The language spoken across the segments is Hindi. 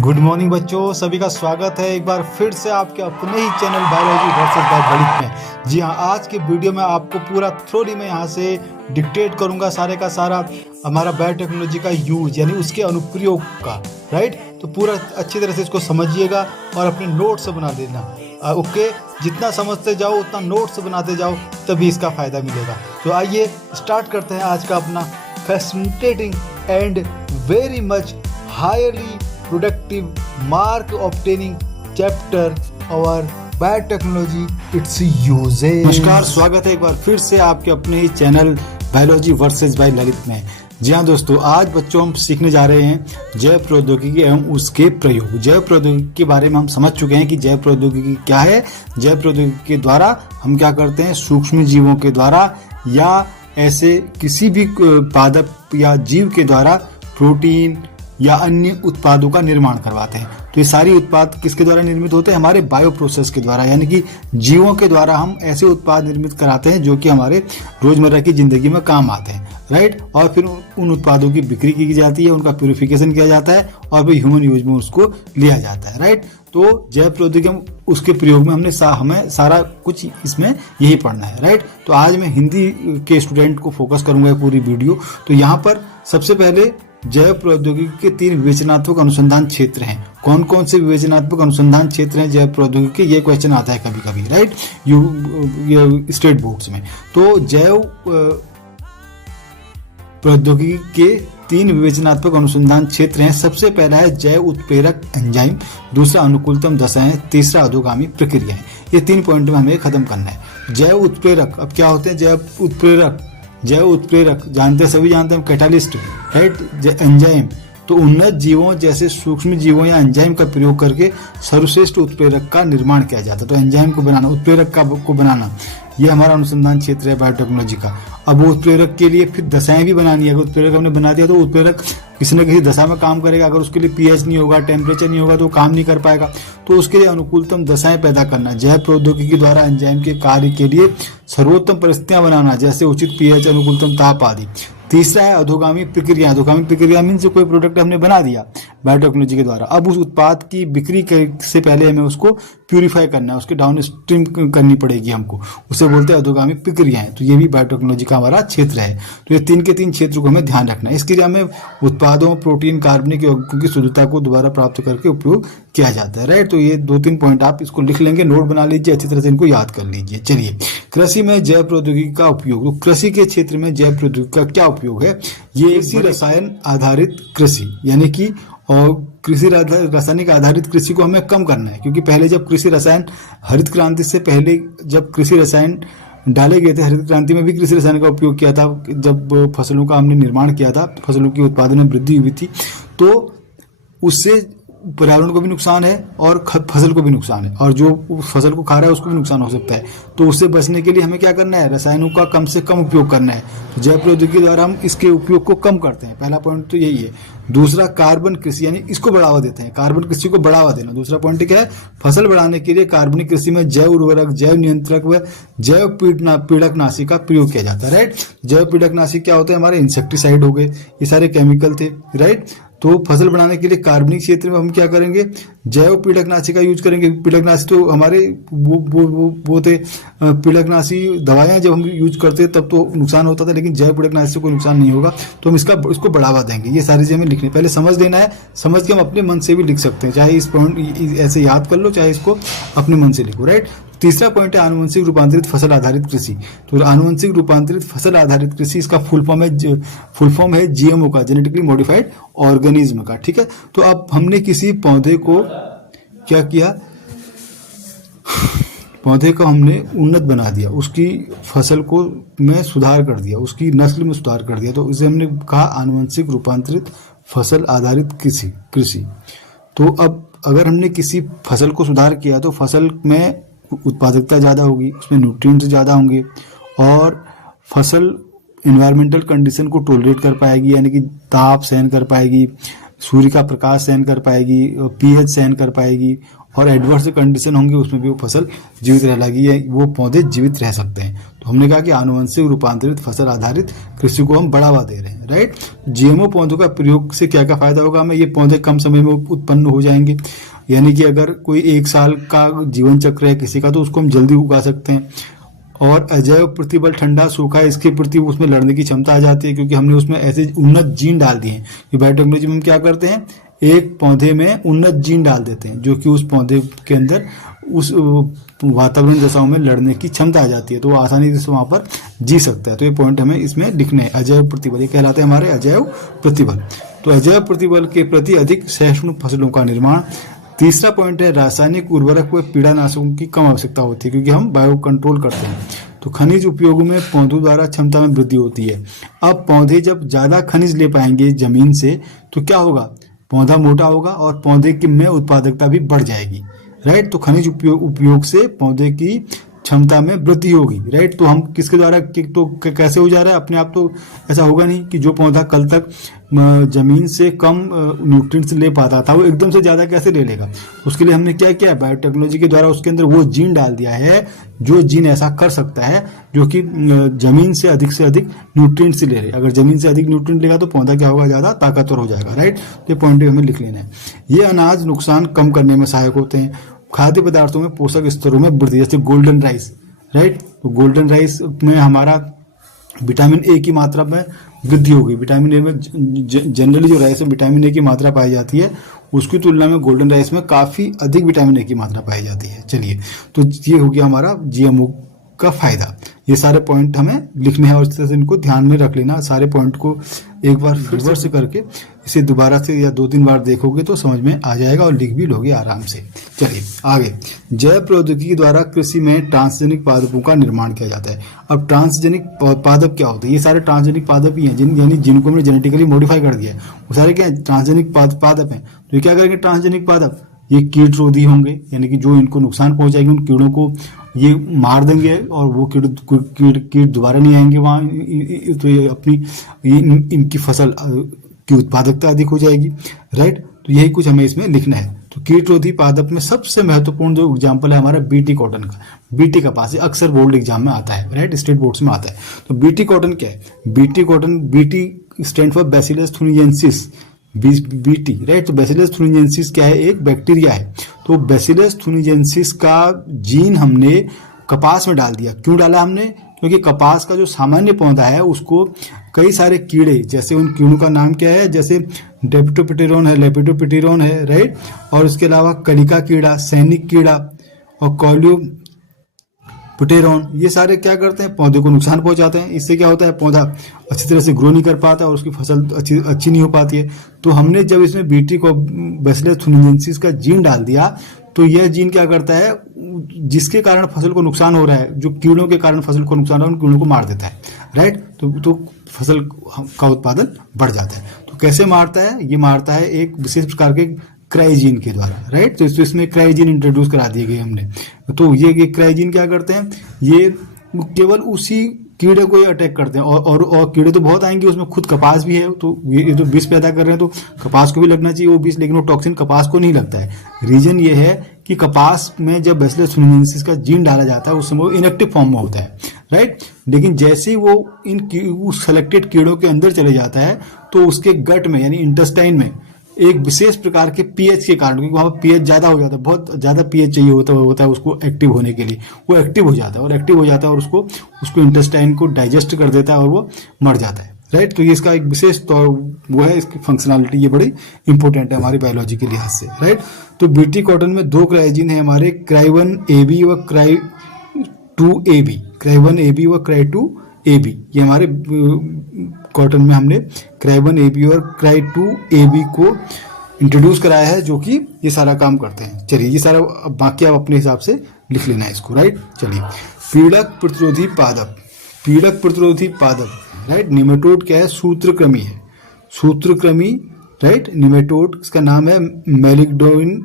गुड मॉर्निंग बच्चों, सभी का स्वागत है एक बार फिर से आपके अपने ही चैनल बायोलॉजी वर्सेस बायोलॉजी में। जी हाँ, आज के वीडियो में आपको पूरा थ्योरी में यहाँ से डिक्टेट करूँगा सारे का सारा हमारा बायोटेक्नोलॉजी का यूज यानी उसके अनुप्रयोग का, राइट। तो पूरा अच्छी तरह से इसको समझिएगा और अपने नोट्स बना देना। ओके, जितना समझते जाओ उतना नोट्स बनाते जाओ, तभी इसका फ़ायदा मिलेगा। तो आइए स्टार्ट करते हैं आज का अपना fascinating and very much highly productive mark obtaining chapter और बायोटेक्नोलॉजी इट्स यूजेज। नमस्कार, स्वागत है एक बार फिर से आपके अपने ही चैनल बायोलॉजी वर्सेस बायोलॉजी में। जी हाँ दोस्तों, आज बच्चों हम सीखने जा रहे हैं जैव प्रौद्योगिकी एवं उसके प्रयोग। जैव प्रौद्योगिकी के बारे में हम समझ चुके हैं कि जैव प्रौद्योगिकी क्या है। जैव प्रौद्योगिकी के द्वारा हम क्या करते हैं, सूक्ष्म जीवों के द्वारा या ऐसे किसी भी पादप या जीव के द्वारा प्रोटीन या अन्य उत्पादों का निर्माण करवाते हैं। तो ये सारी उत्पाद किसके द्वारा निर्मित होते हैं, हमारे बायो प्रोसेस के द्वारा, यानी कि जीवों के द्वारा हम ऐसे उत्पाद निर्मित कराते हैं जो कि हमारे रोजमर्रा की जिंदगी में काम आते हैं, राइट। और फिर उन उत्पादों की बिक्री की जाती है, उनका प्यूरिफिकेशन किया जाता है और फिर ह्यूमन यूज में उसको लिया जाता है, राइट। तो जैव प्रौद्योगिकी उसके प्रयोग में हमें सारा कुछ इसमें यही पढ़ना है, राइट। तो आज मैं हिंदी के स्टूडेंट को फोकस करूंगा पूरी वीडियो। तो यहाँ पर सबसे पहले जैव प्रौद्योगिकी के 3 विवेचनात्मक अनुसंधान क्षेत्र हैं। कौन कौन से विवेचनात्मक अनुसंधान क्षेत्र हैं जैव प्रौद्योगिकी, ये क्वेश्चन आता है कभी कभी, राइट, ये स्टेट बोर्ड्स में। तो जैव प्रौद्योगिकी के 3 विवेचनात्मक अनुसंधान क्षेत्र हैं। सबसे पहला है जैव उत्प्रेरक एंजाइम, दूसरा अनुकूलतम दशाएं, तीसरा अधोगामी प्रक्रियाएं। ये 3 पॉइंट में हमें खत्म करना है। जैव उत्प्रेरक, अब क्या होते हैं जैव उत्प्रेरक? जैव उत्प्रेरक जानते हैं, सभी जानते हैं, कैटालिस्ट, राइट, एंजाइम। तो उन्नत जीवों जैसे सूक्ष्म जीवों या एंजाइम का प्रयोग करके सर्वश्रेष्ठ उत्प्रेरक का निर्माण किया जाता है। तो एंजाइम को बनाना, उत्प्रेरक को बनाना, ये हमारा अनुसंधान क्षेत्र है बायोटेक्नोलॉजी का। अब वो उत्प्रेरक के लिए फिर दशाएं भी बनानी है। अगर उत्प्रेरक हमने बना दिया तो उत्प्रेरक किसी न किसी दशा में काम करेगा। अगर उसके लिए पीएच नहीं होगा, टेम्परेचर नहीं होगा तो काम नहीं कर पाएगा। तो उसके लिए अनुकूलतम दशाएं पैदा करना, जैव प्रौद्योगिकी द्वारा एंजाइम के कार्य के लिए सर्वोत्तम परिस्थितियां बनाना, जैसे उचित पीएच, अनुकूलतम ताप आदि। तीसरा है अधोगामी प्रक्रिया। अधोगामी प्रक्रिया मीन्स कोई प्रोडक्ट हमने बना दिया बायोटेक्नोलॉजी के द्वारा, अब उस उत्पाद की बिक्री से पहले हमें उसको प्यूरिफाई करना है, उसके डाउन स्ट्रीम करनी पड़ेगी हमको, उसे बोलते हैं अधोगामी प्रक्रियाएं। तो ये भी बायोटेक्नोलॉजी का हमारा क्षेत्र है। तो ये 3 के 3 क्षेत्रों को हमें ध्यान रखना है। इसके लिए हमें उत्पादों, प्रोटीन, कार्बनिक यौगिकों की शुद्धता को दोबारा प्राप्त करके उपयोग किया जाता है, राइट। तो ये 2-3 पॉइंट आप इसको लिख लेंगे, नोट बना लीजिए, अच्छी तरह से इनको याद कर लीजिए। चलिए, कृषि में जैव प्रौद्योगिकी का उपयोग। तो कृषि के क्षेत्र में जैव प्रौद्योगिकी का क्या उपयोग है? ये कृषि रसायन आधारित कृषि, यानी कि और कृषि रासायनिक आधारित कृषि को हमें कम करना है। क्योंकि पहले जब कृषि रसायन, हरित क्रांति से पहले जब कृषि रसायन डाले गए थे, हरित क्रांति में भी कृषि रसायन का उपयोग किया था। जब फसलों का हमने निर्माण किया था, फसलों की उत्पादन में वृद्धि हुई थी, तो उससे पर्यावरण को भी नुकसान है और फसल को भी नुकसान है, और जो फसल को खा रहा है उसको भी नुकसान हो सकता है। तो उससे बचने के लिए हमें क्या करना है, रसायनों का कम से कम उपयोग करना है। तो जैव प्रौद्योगिकी द्वारा हम इसके उपयोग को कम करते हैं, पहला पॉइंट तो यही है। दूसरा कार्बन कृषि, यानी इसको बढ़ावा देते हैं, कार्बन कृषि को बढ़ावा देना। दूसरा पॉइंट क्या है, फसल बढ़ाने के लिए कार्बनिक कृषि में जैव उर्वरक, जैव नियंत्रक व जैव पीड़कनाशी का प्रयोग किया जाता है, राइट। जैव पीड़कनाशी क्या होता है, हमारे इंसेक्टिसाइड हो गए, ये सारे केमिकल थे, राइट। तो फसल बढ़ाने के लिए कार्बनिक क्षेत्र में हम क्या करेंगे, जैव पीड़कनाशी का यूज करेंगे। पीड़कनाशी तो हमारे वो थे पीड़कनाशी दवाएं जब हम यूज करते तब तो नुकसान होता था, लेकिन जैव पीड़कनाशी से कोई नुकसान नहीं होगा। तो हम इसको बढ़ावा देंगे। ये सारी चीजें हमें लिखनी, पहले समझ लेना है, समझ के हम अपने मन से भी लिख सकते हैं, चाहे इस पॉइंट ऐसे याद कर लो, चाहे इसको अपने मन से लिखो, राइट। तीसरा पॉइंट है आनुवंशिक रूपांतरित फसल आधारित कृषि। तो आनुवंशिक रूपांतरित फसल आधारित कृषि, इसका फुल फॉर्म है जीएमओ का, जेनेटिकली मॉडिफाइड ऑर्गेनिज्म का, ठीक है। तो अब हमने किसी पौधे को क्या किया, पौधे को हमने उन्नत बना दिया, उसकी फसल को में सुधार कर दिया, उसकी नस्ल में सुधार कर दिया। तो इसे हमने कहा आनुवंशिक रूपांतरित फसल आधारित कृषि। तो अब अगर हमने किसी फसल को सुधार किया तो फसल में उत्पादकता ज़्यादा होगी, उसमें न्यूट्रिएंट्स ज़्यादा होंगे और फसल एनवायरमेंटल कंडीशन को टॉलरेट कर पाएगी, यानी कि ताप सहन कर पाएगी, सूर्य का प्रकाश सहन कर पाएगी, पीएच सहन कर पाएगी, और एडवर्स कंडीशन होंगे उसमें भी वो फसल जीवित रह लगी है, वो पौधे जीवित रह सकते हैं। तो हमने कहा कि आनुवंशिक रूपांतरित फसल आधारित कृषि को हम बढ़ावा दे रहे हैं, राइट। जीएमओ पौधों का प्रयोग से क्या क्या फायदा होगा हमें, ये पौधे कम समय में उत्पन्न हो जाएंगे, यानी कि अगर कोई 1 साल का जीवन चक्र है किसी का तो उसको हम जल्दी उगा सकते हैं। और अजैव प्रतिबल, ठंडा सूखा, इसके प्रति उसमें लड़ने की क्षमता आ जाती है, क्योंकि हमने उसमें ऐसे उन्नत जीन डाल दिए हैं। कि बायोटेक्नोलॉजी में हम क्या करते हैं, एक पौधे में उन्नत जीन डाल देते हैं जो कि उस पौधे के अंदर उस वातावरण दशाओं में लड़ने की क्षमता आ जाती है, तो वो आसानी से वहां पर जी सकता है। तो ये पॉइंट हमें इसमें लिखने हैं। अजैव प्रतिबल, ये कहलाते हैं हमारे अजैव प्रतिबल। तो अजैव प्रतिबल के प्रति अधिक सहिष्णु फसलों का निर्माण। तीसरा पॉइंट है रासायनिक उर्वरक व कीड़ानाशकों की कम आवश्यकता होती है, क्योंकि हम बायो कंट्रोल करते हैं। तो खनिज उपयोग में पौधों द्वारा क्षमता में वृद्धि होती है। अब पौधे जब ज्यादा खनिज ले पाएंगे जमीन से तो क्या होगा, पौधा मोटा होगा और पौधे की में उत्पादकता भी बढ़ जाएगी, राइट। तो खनिज उपयोग से पौधे की क्षमता में वृद्धि होगी, राइट। तो हम किसके द्वारा तो कैसे हो जा रहा है, अपने आप तो ऐसा होगा नहीं कि जो पौधा कल तक जमीन से कम न्यूट्रिएंट्स ले पाता था वो एकदम से ज्यादा कैसे ले लेगा। उसके लिए हमने क्या किया, बायोटेक्नोलॉजी के द्वारा उसके अंदर वो जीन डाल दिया है जो जीन ऐसा कर सकता है, जो कि जमीन से अधिक न्यूट्रिएंट्स ले रहे। अगर जमीन से अधिक न्यूट्रिएंट लेगा तो पौधा क्या होगा, ज्यादा ताकतवर हो जाएगा, राइट। ये पॉइंट हमें लिख लेना है। ये अनाज नुकसान कम करने में सहायक होते हैं। खाद्य पदार्थों में पोषक स्तरों में वृद्धि, जैसे गोल्डन राइस, राइट। तो गोल्डन राइस में हमारा विटामिन ए की मात्रा में वृद्धि होगी। विटामिन ए में जनरली जो राइस में विटामिन ए की मात्रा पाई जाती है उसकी तुलना में गोल्डन राइस में काफी अधिक विटामिन ए की मात्रा पाई जाती है। चलिए, तो ये हो गया हमारा जीएमओ का फायदा। ये सारे पॉइंट हमें लिखने हैं और इस तरह से इनको ध्यान में रख लेना। सारे पॉइंट को एक बार रिवर्स करके इसे दोबारा से या 2-3 बार देखोगे तो समझ में आ जाएगा और लिख भी लोगे आराम से। चलिए आगे, जैव प्रौद्योगिकी द्वारा कृषि में ट्रांसजेनिक पादपों का निर्माण किया जाता है। अब ट्रांसजेनिक पादप क्या होते हैं, ये सारे ट्रांसजेनिक पादप ही हैं यानी जिनको हमने जेनेटिकली मॉडिफाई कर दिया है वो सारे क्या है, ट्रांसजेनिक पादप हैं। तो ये क्या करेंगे ट्रांसजेनिक पादप, ये कीटरोधी होंगे, यानी कि जो इनको नुकसान पहुंचाएंगे उन कीड़ों को ये मार देंगे और वो कीट दोबारा नहीं आएंगे वहां, तो ये अपनी इनकी फसल की उत्पादकता अधिक हो जाएगी, राइट। तो यही कुछ हमें इसमें लिखना है। तो कीटरोधी पादप में सबसे महत्वपूर्ण जो एग्जाम्पल है हमारा बीटी कॉटन का। बीटी कपास अक्सर बोर्ड एग्जाम में आता है, राइट, स्टेट बोर्ड्स में आता है। तो बीटी कॉटन क्या है, BT cotton, BT stand for bacillus thuringiensis, BT, right. तो बैसिलस थुनिजेंसिस क्या है, एक बैक्टीरिया है। तो बैसिलस थुनिजेंसिस का जीन हमने कपास में डाल दिया। क्यों डाला हमने, क्योंकि कपास का जो सामान्य पौधा है उसको कई सारे कीड़े, जैसे उन कीड़ों का नाम क्या है, जैसे डेप्टोपिटेरोन है, लेपिडोपिटेरोन है, राइट। और इसके अलावा कलिका कीड़ा, सैनिक कीड़ा और कॉलियोपुटेरोन, ये सारे क्या करते हैं, पौधे को नुकसान पहुंचाते हैं। इससे क्या होता है, पौधा अच्छी तरह से ग्रो नहीं कर पाता और उसकी फसल अच्छी नहीं हो पाती है। तो हमने जब इसमें बीटी को बैसिलस थुनिजेंसिस का जीन डाल दिया तो यह जीन क्या करता है, जिसके कारण फसल को नुकसान हो रहा है, जो कीड़ों के कारण फसल को नुकसान हो रहा है उन कीड़ों को मार देता है, राइट। तो फसल का उत्पादन बढ़ जाता है। तो कैसे मारता है, ये मारता है एक विशेष प्रकार के क्राइजीन के द्वारा, राइट। तो इसमें क्राइजीन इंट्रोड्यूस करा दिए गए हमने। तो ये क्राइजीन क्या करते हैं, ये केवल उसी कीड़े को ये अटैक करते हैं और कीड़े तो बहुत आएंगे, उसमें खुद कपास भी है। तो ये तो विष पैदा कर रहे हैं तो कपास को भी लगना चाहिए वो विष, लेकिन वो टॉक्सिन कपास को नहीं लगता है। रीजन ये है कि कपास में जब बैसिलस थुनिजेंसिस का जीन डाला जाता है उस समय वो इनएक्टिव फॉर्म में होता है, राइट। लेकिन जैसे ही वो उस सेलेक्टेड कीड़ों के अंदर चले जाता है तो उसके गट में यानी इंटेस्टाइन में एक विशेष प्रकार के पीएच के कारण, क्योंकि वहां पर पीएच ज्यादा हो जाता है, बहुत ज्यादा पीएच चाहिए होता है उसको एक्टिव होने के लिए, वो एक्टिव हो जाता है और उसको इंटेस्टाइन को डाइजेस्ट कर देता है और वो मर जाता है, राइट। तो ये इसका एक विशेष तौर वो है, इसकी फंक्शनलिटी ये बड़ी इंपॉर्टेंट है हमारी बायोलॉजी के लिहाज से, राइट। तो बीटी कॉटन में 2 क्राइजीन है हमारे, क्राई1 AB व क्राई2 AB, क्राई1 AB व क्राई2 AB। ये हमारे कॉटन में हमने क्राई1 AB और क्राई2 AB को इंट्रोड्यूस कराया है, जो कि ये सारा काम करते हैं। चलिए ये सारा बाकी आप अपने हिसाब से लिख लेना है इसको, राइट। चलिए, पीड़क प्रतिरोधी पादप, पीड़क प्रतिरोधी पादप, राइट। निमेटोड क्या है, सूत्रकृमि है, सूत्रकृमि, राइट। निमेटोड इसका नाम है मैलिग्डोइन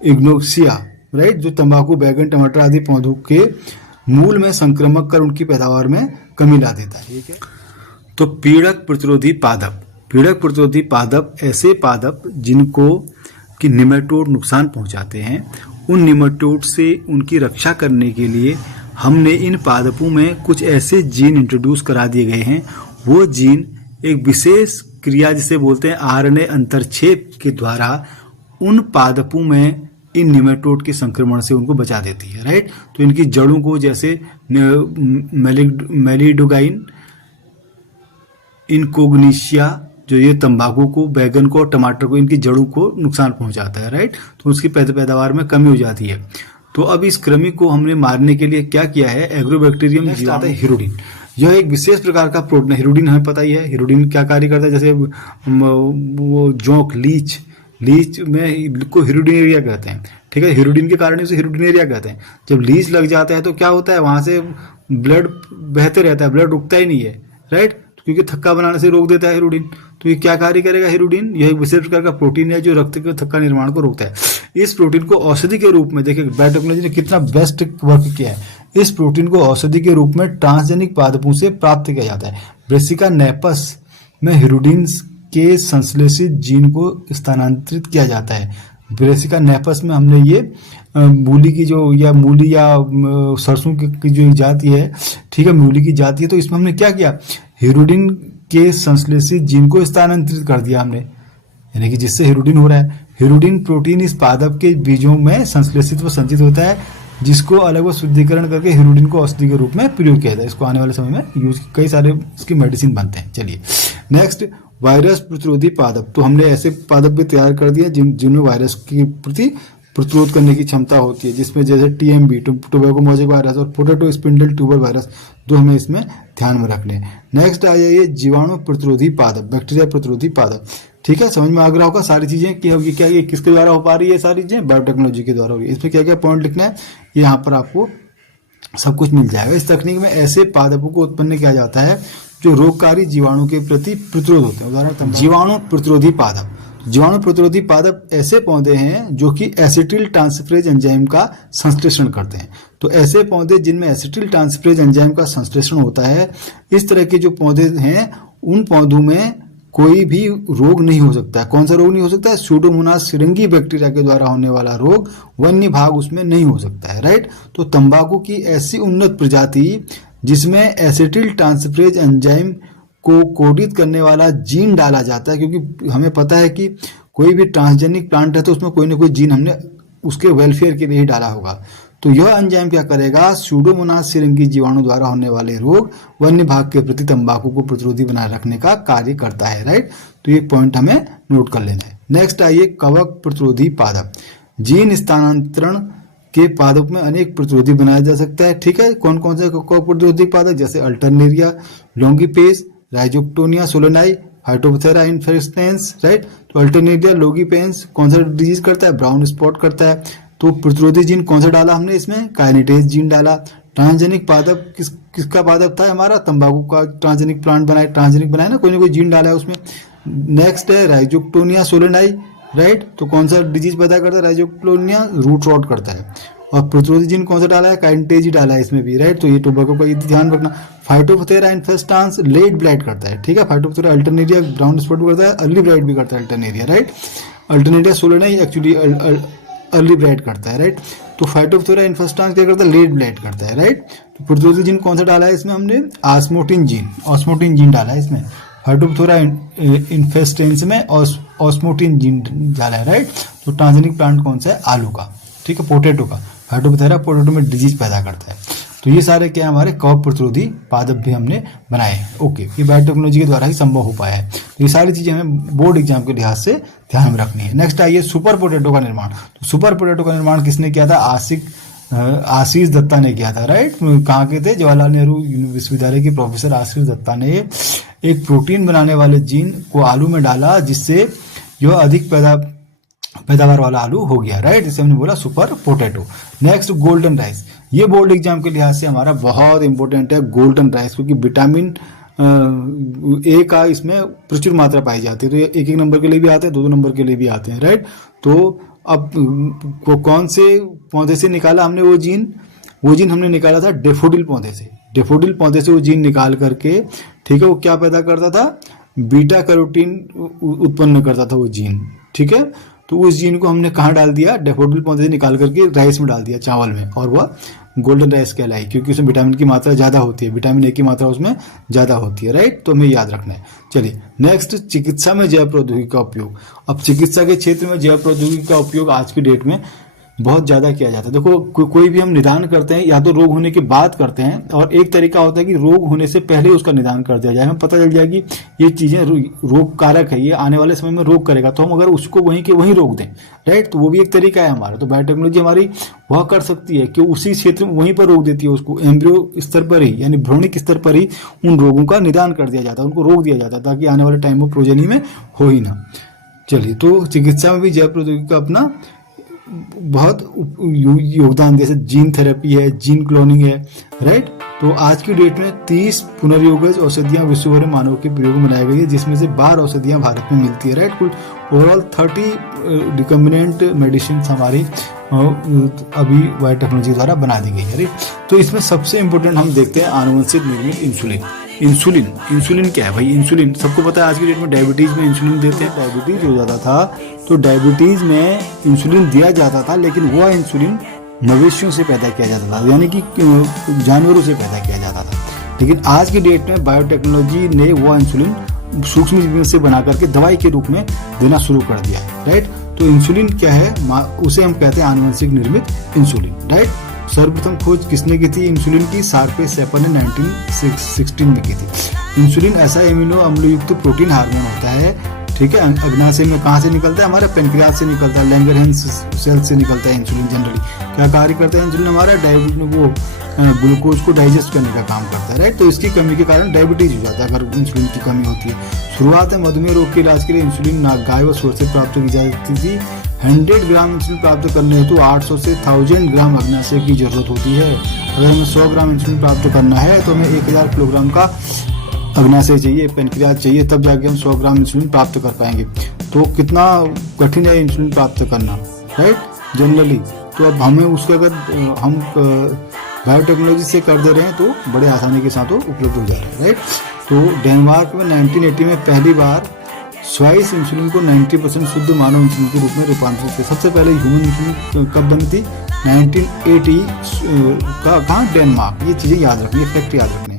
इग्नोक्सिया, राइट, जो तंबाकू, बैगन, टमाटर आदि पौधों के मूल में संक्रमक कर उनकी पैदावार में कमी ला देता है, ठीक है। तो पीड़क प्रतिरोधी पादप, पीड़क प्रतिरोधी पादप ऐसे पादप जिनको कि निमेटोड नुकसान पहुंचाते हैं, उन निमेटोड से उनकी रक्षा करने के लिए हमने इन पादपों में कुछ ऐसे जीन इंट्रोड्यूस करा दिए गए हैं। वो जीन एक विशेष क्रिया जिसे बोलते हैं आरएनए अंतरक्षेप के द्वारा उन पादपों में इन निमेटोड के संक्रमण से उनको बचा देती है, राइट। तो इनकी जड़ों को, जैसे मेलिडोगाइन, इनकोग्निशिया, जो ये तंबाकू को, बैगन को और टमाटर को, इनकी जड़ों को नुकसान पहुंचाता है, राइट। तो उसकी पैदावार में कमी हो जाती है। तो अब इस कृमि को हमने मारने के लिए क्या किया है, एग्रोबैक्टीरियम जीवाणु है हिरुडिन। यह एक विशेष प्रकार का प्रोटीन है। हिरुडिन हमें पता ही है, हिरुडिन क्या कार्य करता है। जैसे वो जोंक, लीच में को हिरुडिनेरिया कहते हैं, ठीक है। हिरुडिन के कारण उसे हिरुडिनेरिया कहते हैं। जब लीच लग जाता है तो क्या होता है, वहां से ब्लड बहते रहता है, ब्लड रुकता ही नहीं है, राइट। क्योंकि थक्का बनाने से रोक देता है हिरुडिन। तो ये क्या कार्य करेगा हिरुडिन, यह एक विशेष प्रकार का प्रोटीन है जो रक्त के थक्का निर्माण को रोकता है। इस प्रोटीन को औषधि के रूप में, देखिए बायोटेक्नोलॉजी ने कितना बेस्ट वर्क किया है। इस प्रोटीन को औषधि के रूप में ट्रांसजेनिक पादपों से प्राप्त किया जाता है। ब्रेसिका नेपस में हिरुडिन के संश्लेषित जीन को स्थानांतरित किया जाता है। ब्रेसिका नेपस में हमने ये मूली की जो, या मूली या सरसों की जो जाति है, ठीक है, मूली की जाति है, तो इसमें हमने क्या किया, हिरुडिन के संश्लेषित जीन को स्थानांतरित कर दिया हमने, यानी कि जिससे हिरुडिन हो रहा है। हिरुडिन प्रोटीन इस पादप के बीजों में संश्लेषित व संचित होता है, जिसको अलग व शुद्धिकरण करके हिरुडिन को औषधि के रूप में प्रयोग किया जाता है। इसको आने वाले समय में यूज, कई सारे इसकी मेडिसिन बनते हैं। चलिए नेक्स्ट, वायरस प्रतिरोधी पादप। तो हमने ऐसे पादप भी तैयार कर दिए जिनमें वायरस के प्रति प्रतिरोध करने की क्षमता होती है, जिसमें जैसे टीएमबी, टोबैको मोजेक वायरस, और पोटैटो स्पिंडल ट्यूबर वायरस, जो हमें इसमें ध्यान में रखने। नेक्स्ट आ जाइए जीवाणु प्रतिरोधी पादप, बैक्टीरिया प्रतिरोधी पादप। ठीक है, समझ में आ गया होगा सारी चीजें कि ये क्या, ये किसके द्वारा हो पा रही है, सारी चीजें बायोटेक्नोलॉजी के द्वारा हो रही है। इसमें क्या क्या पॉइंट लिखना है, ये यहाँ पर आपको सब कुछ मिल जाएगा। इस तकनीक में ऐसे पादपों को उत्पन्न किया जाता है जो रोगकारी जीवाणु के प्रति प्रतिरोध होते हैं। उदाहरण, जीवाणु प्रतिरोधी पादप। जीवाणु प्रतिरोधी पादप ऐसे पौधे हैं जो कि एसिटिल ट्रांसफरेज एंजाइम का संश्लेषण करते हैं। तो ऐसे पौधे जिनमें एसिटिल ट्रांसफरेज एंजाइम का संश्लेषण होता है, इस तरह के जो पौधे हैं, उन पौधों में कोई भी रोग नहीं हो सकता है। कौन सा रोग नहीं हो सकता है? सूडोमोनास सिरिंगी बैक्टीरिया के द्वारा होने वाला रोग वन्य भाग उसमें नहीं हो सकता है, राइट। तो तंबाकू की ऐसी उन्नत प्रजाति जिसमें एसिटिल ट्रांसफरेज एंजाइम को कोडित करने वाला जीन डाला जाता है, क्योंकि हमें पता है कि कोई भी ट्रांसजेनिक प्लांट है तो उसमें कोई ना कोई जीन हमने उसके वेलफेयर के लिए ही डाला होगा। तो यह एंजाइम क्या करेगा, सूडोमोनास सिरिंगी जीवाणु द्वारा होने वाले रोग वन्य भाग के प्रति तंबाकू को प्रतिरोधी बनाए रखने का कार्य करता है, राइट। तो ये पॉइंट हमें नोट कर लेना है। नेक्स्ट आइए कवक प्रतिरोधी पादप। जीन स्थानांतरण के पादप में अनेक प्रतिरोधी बनाया जा सकता है, ठीक है। कौन कौन से कवक प्रतिरोधी पादप, जैसे Alternaria, लॉन्गिपेस, Rhizoctonia solani, फाइटोप्थेरा infestans, right. तो अल्टरनेरिया लॉन्गिपेंस कौन सा डिजीज करता है, ब्राउन स्पॉट करता है। तो प्रतिरोधी जीन कौन सा डाला हमने इसमें, काइनेटेज जीन डाला। ट्रांसजेनिक पादप किसका पादप था हमारा, तंबाकू का ट्रांसजेनिक प्लांट बनाए, ट्रांसजेनिक बनाए ना, कोई जीन डाला है उसमें। नेक्स्ट है राइजोक्टोनिया सोलेनाई, राइट। तो कौन सा डिजीज पैदा करता है, राइजोक्टोनिया, रूट रॉट करता है। और प्रतिरोधी जीन कौन सा डाला है, काइनेटेज ही डाला है इसमें भी, राइट। तो ये टोबैको का ध्यान रखना। फाइटोप्थेरा इन्फेस्टांस लेट ब्लाइट करता है, ठीक है। फाइटोप्थेरा अल्टरनेरिया ब्राउन स्पॉट भी करता है, अर्ली ब्लाइट भी करता है Alternaria, right. Alternaria solani actually early blight करता है, राइट। तो फाइटोप्थेरा इन्फेस्टांस क्या करता है, लेट ब्लाइट करता है, राइट। तो प्रतिरोधी जीन कौन सा डाला है इसमें हमने, ऑस्मोटिन जीन डाला है इसमें। फाइटोप्थेरा इन्फेस्टेंस में ऑस्मोटिन जीन डाला है, राइट। तो ट्रांसजेनिक प्लांट कौन सा है, आलू का, ठीक है, पोटैटो का। फाइटोप्थेरा पोटैटो में डिजीज पैदा करता है। तो ये सारे क्या हमारे कवक प्रतिरोधी पादप भी हमने बनाए हैं। ओके, ये बायोटेक्नोलॉजी के द्वारा ही संभव हो पाया है। तो ये सारी चीजें हमें बोर्ड एग्जाम के लिहाज से ध्यान में रखनी है। नेक्स्ट आइए सुपर पोटैटो का निर्माण। तो सुपर पोटैटो का निर्माण किसने किया था, आशीष दत्ता ने किया था, राइट। कहाँ के थे, जवाहरलाल नेहरू विश्वविद्यालय के प्रोफेसर आशीष दत्ता ने एक प्रोटीन बनाने वाले जीन को आलू में डाला, जिससे जो अधिक पैदावार वाला आलू हो गया, राइट। इसे हमने बोला super potato. Next golden rice. ये बोर्ड एग्जाम के लिहाज से हमारा बहुत इंपॉर्टेंट है गोल्डन राइस, क्योंकि विटामिन ए का इसमें प्रचुर मात्रा पाई जाती है। तो ये एक नंबर के लिए भी आते हैं, दो नंबर के लिए भी आते हैं, राइट। तो अब कौन से पौधे से निकाला हमने वो जीन हमने निकाला था डेफोडिल पौधे से। डेफोडिल पौधे से वो जीन निकाल करके, ठीक है, वो क्या पैदा करता था, बीटा कैरोटीन उत्पन्न करता था वो जीन, ठीक है। तो उस जीन को हमने कहाँ डाल दिया, डैफोडिल पौधे से निकाल करके राइस में डाल दिया, चावल में, और वह गोल्डन राइस कहलाई, क्योंकि उसमें विटामिन की मात्रा ज़्यादा होती है, विटामिन ए की मात्रा उसमें ज़्यादा होती है, राइट। तो हमें याद रखना है। चलिए नेक्स्ट, चिकित्सा में जैव प्रौद्योगिकी का उपयोग। अब चिकित्सा के क्षेत्र में जैव प्रौद्योगिकी का उपयोग आज की डेट में बहुत ज़्यादा किया जाता है। देखो कोई भी हम निदान करते हैं या तो रोग होने के बाद करते हैं, और एक तरीका होता है कि रोग होने से पहले उसका निदान कर दिया जाए, हमें पता चल जाए कि ये चीज़ें रोग कारक है, ये आने वाले समय में रोग करेगा, तो हम अगर उसको वहीं के वहीं रोक दें, राइट, तो वो भी एक तरीका है हमारा। तो बायोटेक्नोलॉजी हमारी वह कर सकती है कि उसी क्षेत्र में वहीं पर रोक देती है, उसको एम्ब्रियो स्तर पर ही, यानी भ्रूणिक स्तर पर ही उन रोगों का निदान कर दिया जाता है, उनको रोक दिया जाता है, ताकि आने वाले टाइम में प्रोजेनी में हो ही ना। चलिए, तो चिकित्सा में भी जैव प्रौद्योगिकी का अपना बहुत योगदान, जैसे जीन थेरेपी है, जीन क्लोनिंग है, राइट। तो आज की डेट में 30 पुनर्योगज औषधियां विश्व भर में मानव के प्रयोग में लाई गई है, जिसमें से 12 औषधियां भारत में मिलती है, राइट। कुल ओवरऑल 30 रिकम्बिनेंट मेडिसिन हमारी अभी बायोटेक्नोलॉजी द्वारा बना दी गई है, राइट। तो इसमें सबसे इंपॉर्टेंट हम देखते हैं आनुवंशिक निर्मित इंसुलिन। इंसुलिन क्या है भाई? इंसुलिन सबको पता है, आज की डेट में डायबिटीज में इंसुलिन देते हैं। डायबिटीज हो जाता था तो डायबिटीज में इंसुलिन दिया जाता था, लेकिन वह इंसुलिन मवेशियों से पैदा किया जाता था, यानी कि जानवरों से पैदा किया जाता था। लेकिन आज की डेट में बायोटेक्नोलॉजी ने वह इंसुलिन सूक्ष्म जीवों से बना करके दवाई के रूप में देना शुरू कर दिया, राइट। तो इंसुलिन क्या है? उसे हम कहते हैं आनुवंशिक निर्मित इंसुलिन, राइट। सर्वप्रथम खोज किसने की थी इंसुलिन की? शार्पे सेपर ने 1916 में की थी। इंसुलिन ऐसा एमिनो अम्लयुक्त प्रोटीन हार्मोन होता है, ठीक है। अग्नाशय में कहाँ से निकलता है? हमारे पेनक्रियास से निकलता है, लैंगरहैंस सेल से निकलता है इंसुलिन। जनरली क्या कार्य करता है इंसुलिन? हमारा डायबिटीज में वो ग्लूकोज को डाइजेस्ट करने का काम करता है, राइट। तो इसकी कमी के कारण डायबिटीज हो जाता है अगर इंसुलिन की कमी होती है। शुरुआत में मधुमेह रोग के इलाज के लिए इंसुलिन गाय व सूअर से प्राप्त की जाती थी। 100 ग्राम इंसुलिन प्राप्त करने हेतु 800 से 1000 ग्राम अग्नाशय की जरूरत होती है। अगर हमें 100 ग्राम इंसुलिन प्राप्त करना है तो हमें 1000 किलोग्राम का अग्नाशय चाहिए, पेनक्रियास चाहिए, तब जाके हम 100 ग्राम इंसुलिन प्राप्त कर पाएंगे। तो कितना कठिन है इंसुलिन प्राप्त करना, राइट, जनरली। तो अब हमें उसके अगर हम बायोटेक्नोलॉजी से कर दे रहे हैं तो बड़े आसानी के साथ वो उपलब्ध हो जा रहा है, राइट। तो डेनमार्क में 1980 में पहली बार स्वाइस इंसुलिन को 90% शुद्ध मानव इंसुलिन के रूप में रूपांतरित किया। सबसे पहले ह्यूमन इंसुलिन कब बनी थी? 1980 का, कहाँ? डेनमार्क। ये चीज़ें याद रखनी है, फैक्ट याद रखनी है।